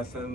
FM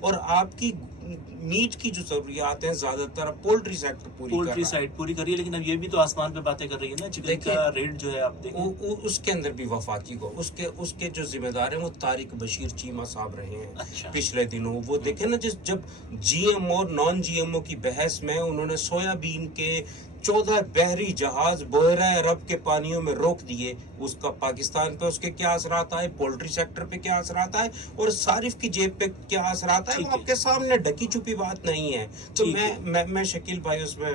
اور آپ کی میٹ کی جو ضروریات ہیں زیادہ تر پولٹری سیکٹر پوری کر پولٹری رہا ہے. سائٹ پوری کریے، لیکن اب یہ بھی تو آسمان پہ باتیں کر رہی ہے نا، چکن کا ریٹ جو ہے آپ دیکھیں اس کے اندر بھی وفاقی کو اس کے جو ذمہ دار ہیں وہ طارق بشیر چیمہ صاحب رہے ہیں اچھا پچھلے دنوں. وہ دیکھیں نا جب جی ایم او اور نان جی ایم او کی بحث میں انہوں نے سویا بین کے 14 بحری جہاز بحیرہ عرب کے پانیوں میں روک دیے، اس کا پاکستان پہ اس کے کیا اثرات آئے، پولٹری سیکٹر پہ کیا اثرات آئے اور صارف کی جیب پہ کیا اثرات آئے، وہ آپ کے سامنے ڈھکی چھپی بات نہیں ہے. تو میں شکیل بھائی اس میں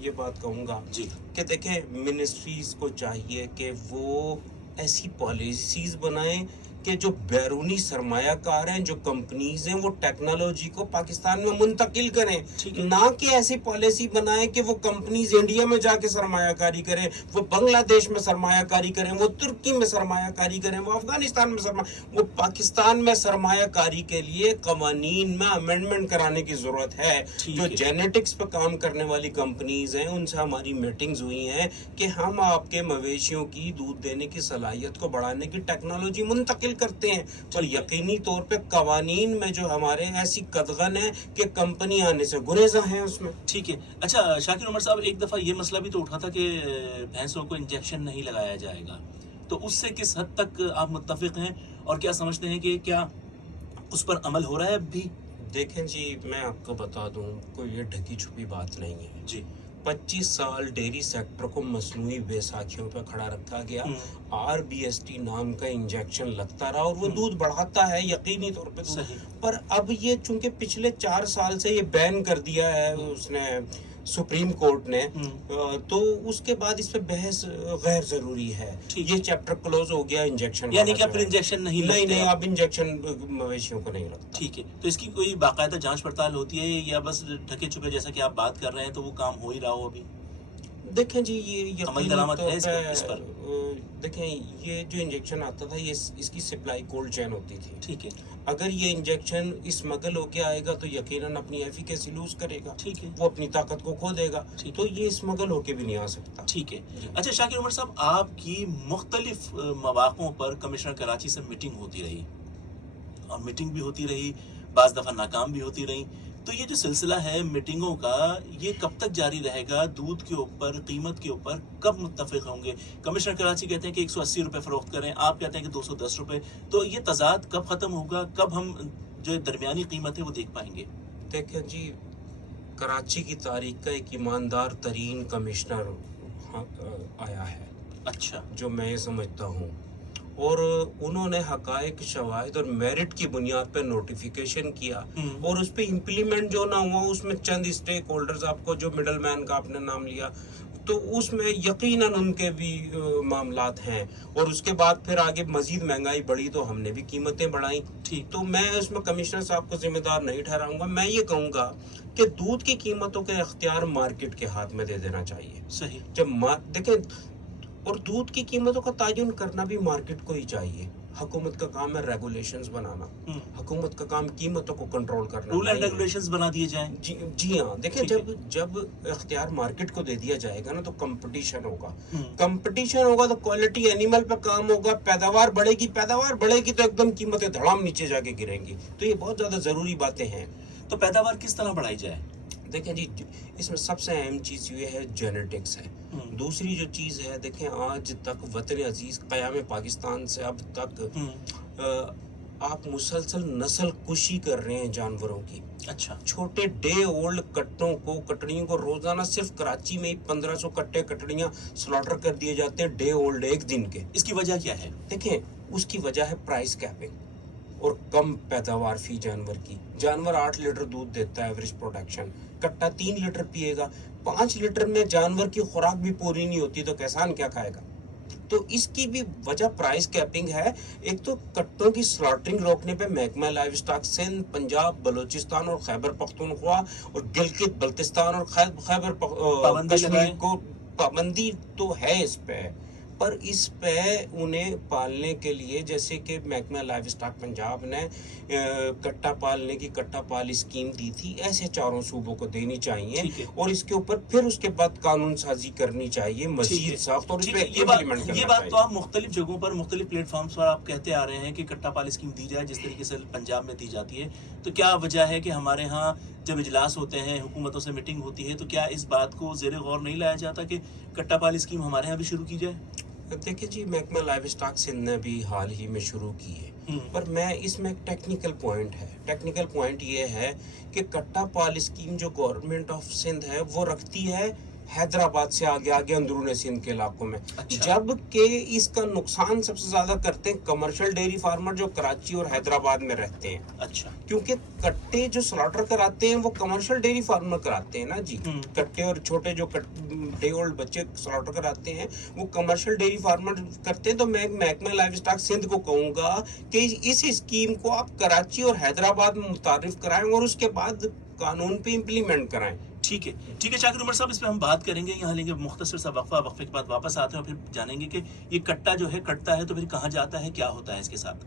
یہ بات کہوں گا جی کہ دیکھیں منسٹریز کو چاہیے کہ وہ ایسی پالیسیز بنائیں کہ جو بیرونی سرمایہ کار ہیں، جو کمپنیز ہیں، وہ ٹیکنالوجی کو پاکستان میں منتقل کریں، نہ کہ ایسی پالیسی بنائیں کہ وہ کمپنیز انڈیا میں جا کے سرمایہ کاری کریں، وہ بنگلہ دیش میں سرمایہ کاری کریں، وہ ترکی میں سرمایہ کاری کریں، وہ افغانستان میں وہ پاکستان میں سرمایہ کاری کے لیے قوانین میں امینڈمنٹ کرانے کی ضرورت ہے. جو جینیٹکس پہ کام کرنے والی کمپنیز ہیں ان سے ہماری میٹنگز ہوئی ہیں کہ ہم آپ کے مویشیوں کی دودھ دینے کی صلاحیت کو بڑھانے کی ٹیکنالوجی منتقل کرتے ہیں، پر یقینی طور پہ قوانین میں جو ہمارے ایسی قدغن ہے کہ کمپنی آنے سے گریزاں ہیں اس میں. ٹھیک ہے. اچھا شاکر عمر صاحب، ایک دفعہ یہ مسئلہ بھی تو اٹھا تھا کہ بھینسوں کو انجیکشن نہیں لگایا جائے گا، تو اس سے کس حد تک آپ متفق ہیں اور کیا سمجھتے ہیں کہ کیا اس پر عمل ہو رہا ہے اب بھی؟ دیکھیں جی، میں آپ کو بتا دوں کوئی یہ ڈھکی چھپی بات نہیں ہے. جی 25 سال ڈیری سیکٹر کو مصنوعی بیساکھیوں پہ کھڑا رکھا گیا، RBST نام کا انجیکشن لگتا رہا اور وہ دودھ بڑھاتا ہے یقینی طور پہ. پر اب یہ چونکہ پچھلے 4 سال سے یہ بین کر دیا ہے اس نے سپریم کورٹ نے، تو اس کے بعد اس پہ بحث غیر ضروری ہے. یہ چیپٹر کلوز ہو گیا انجیکشن، یعنی کہ اب انجیکشن نہیں اب انجیکشن مویشیوں کو نہیں لگتا. ٹھیک ہے. تو اس کی کوئی باقاعدہ جانچ پڑتال ہوتی ہے یا بس ڈھکے چھپے جیسا کہ آپ بات کر رہے ہیں تو وہ کام ہو ہی رہا ہو ابھی؟ دیکھیں جی، یہ عمل درآمد ہے اس پر؟ دیکھیں یہ جو انجیکشن آتا تھا یہ اس کی سپلائی کولڈ چین ہوتی تھی. ٹھیک ہے. اگر یہ انجیکشن اسمگل ہو کے آئے گا تو یقیناً اپنی ایفیکیسی لوز کرے گا. ٹھیک ہے. وہ اپنی طاقت کو کھو دے گا. تو یہ اسمگل ہو کے بھی نہیں آ سکتا. ٹھیک ہے. اچھا شاکر عمر صاحب، آپ کی مختلف مواقعوں پر کمشنر کراچی سے میٹنگ ہوتی رہی اور میٹنگ بھی ہوتی رہی، بعض دفعہ ناکام بھی ہوتی رہی، تو یہ جو سلسلہ ہے میٹنگوں کا یہ کب تک جاری رہے گا؟ دودھ کے اوپر، قیمت کے اوپر کب متفق ہوں گے؟ کمشنر کراچی کہتے ہیں کہ 180 روپے فروخت کریں، آپ کہتے ہیں کہ 210 روپے. تو یہ تضاد کب ختم ہوگا؟ کب ہم جو درمیانی قیمت ہے وہ دیکھ پائیں گے؟ دیکھیں جی، کراچی کی تاریخ کا ایک ایماندار ترین کمشنر آیا ہے. اچھا. جو میں یہ سمجھتا ہوں، اور انہوں نے حقائق، شواہد اور میرٹ کی بنیاد پہ نوٹیفیکیشن کیا اور اس پہ امپلیمنٹ جو نہ ہوا اس میں چند اسٹیک ہولڈرز، آپ کو جو مڈل مین کا آپ نے نام لیا، تو اس میں یقیناً ان کے بھی معاملات ہیں. اور اس کے بعد پھر آگے مزید مہنگائی بڑھی تو ہم نے بھی قیمتیں بڑھائیں. تو میں اس میں کمشنر صاحب کو ذمہ دار نہیں ٹھہراؤں گا. میں یہ کہوں گا کہ دودھ کی قیمتوں کے اختیار مارکیٹ کے ہاتھ میں دے دینا چاہیے. صحیح. جب دیکھیں، اور دودھ کی قیمتوں کا تعین کرنا بھی مارکیٹ کو ہی چاہیے. حکومت کا کام ہے ریگولیشنز بنانا، حکومت کا کام قیمتوں کو کنٹرول کرنا. رول اینڈ ریگولیشنز بنا دیے جائیں. جی ہاں. دیکھیں، جب اختیار مارکیٹ کو دے دیا جائے گا نا تو کمپٹیشن ہوگا. کمپٹیشن ہوگا تو کوالٹی اینیمل پہ کام ہوگا، پیداوار بڑھے گی تو ایک دم قیمتیں دھڑام نیچے جا کے گریں گی. تو یہ بہت زیادہ ضروری باتیں ہیں. تو پیداوار کس طرح بڑھائی جائے؟ دیکھیں جی، اس میں سب سے اہم چیز یہ ہے جینیٹکس ہے. دوسری جو چیز ہے، دیکھیں آج تک وطن عزیز قیام پاکستان سے اب تک آپ مسلسل نسل کشی کر رہے ہیں جانوروں کی. اچھا. چھوٹے ڈے اولڈ کٹڑیوں کو روزانہ صرف کراچی میں ہی 1500 کٹے کٹڑیاں سلاٹر کر دیے جاتے ہیں ڈے اولڈ، ایک دن کے. اس کی وجہ کیا ہے؟ دیکھیں، اس کی وجہ ہے پرائس کیپنگ اور کم پیداوار فی جانور کی. جانور 8 لیٹر دودھ دیتا ہے ایوریج پروڈکشن، کٹا 3 لیٹر پیے گا. 5 لیٹر میں جانور کی خوراک بھی پوری نہیں ہوتی تو کسان کیا کھائے گا؟ تو اس کی بھی وجہ پرائس کیپنگ ہے. ایک تو کٹوں کی سلاٹرنگ روکنے پہ محکمہ لائیو اسٹاک سندھ، پنجاب، بلوچستان اور خیبر پختونخوا اور گلگت بلتستان اور خیبر کشمیر کو پابندی تو ہے اس پہ، پر اس پہ انہیں پالنے کے لیے جیسے کہ محکمہ لائف اسٹاک پنجاب نے کٹا پالنے کی کٹا پال اسکیم دی تھی، ایسے چاروں صوبوں کو دینی چاہیے اور اس کے اوپر پھر اس کے بعد قانون سازی کرنی چاہیے مزید سخت، اور اس پہ امپلیمنٹ کرنا یہ بات چاہیے. تو آپ مختلف جگہوں پر مختلف پلیٹ فارمز پر آپ کہتے آ رہے ہیں کہ کٹا پال اسکیم دی جائے جس طریقے سے پنجاب میں دی جاتی ہے، تو کیا وجہ ہے کہ ہمارے ہاں جب اجلاس ہوتے ہیں حکومتوں سے میٹنگ ہوتی ہے تو کیا اس بات کو زیر غور نہیں لایا جاتا کہ کٹا پال اسکیم ہمارے ہاں بھی شروع کی جائے؟ دیکھیں جی، محکمہ لائف اسٹاک سندھ نے بھی حال ہی میں شروع کی ہے، پر میں اس میں ایک ٹیکنیکل پوائنٹ یہ ہے کہ کٹا پال اسکیم جو گورنمنٹ آف سندھ ہے وہ رکھتی ہے حیدرآباد سے آگے اندرون سندھ کے علاقوں میں، جب کہ اس کا نقصان سب سے زیادہ کرتے ہیں کمرشل ڈیری فارمر جو کراچی اور حیدرآباد میں رہتے ہیں. اچھا، کیونکہ کٹے جو سلاٹر کراتے ہیں وہ کمرشل ڈیری فارمر کراتے ہیں نا جی، کٹے اور چھوٹے جو ڈے اولڈ بچے سلاٹر کراتے ہیں وہ کمرشل ڈیری فارمر کرتے ہیں. تو میں محکمہ لائف اسٹاک سندھ کو کہوں گا کہ اس اسکیم کو آپ کراچی اور حیدرآباد میں متعارف کرائیں اور اس کے بعد قانون پہ امپلیمنٹ کرائیں. ٹھیک ہے شاکر عمر صاحب، اس پہ ہم بات کریں گے، یہاں لیں گے مختصر سا وقفے کے بعد واپس آتے ہیں اور پھر جانیں گے کہ یہ کٹا جو ہے کٹتا ہے تو پھر کہاں جاتا ہے، کیا ہوتا ہے اس کے ساتھ.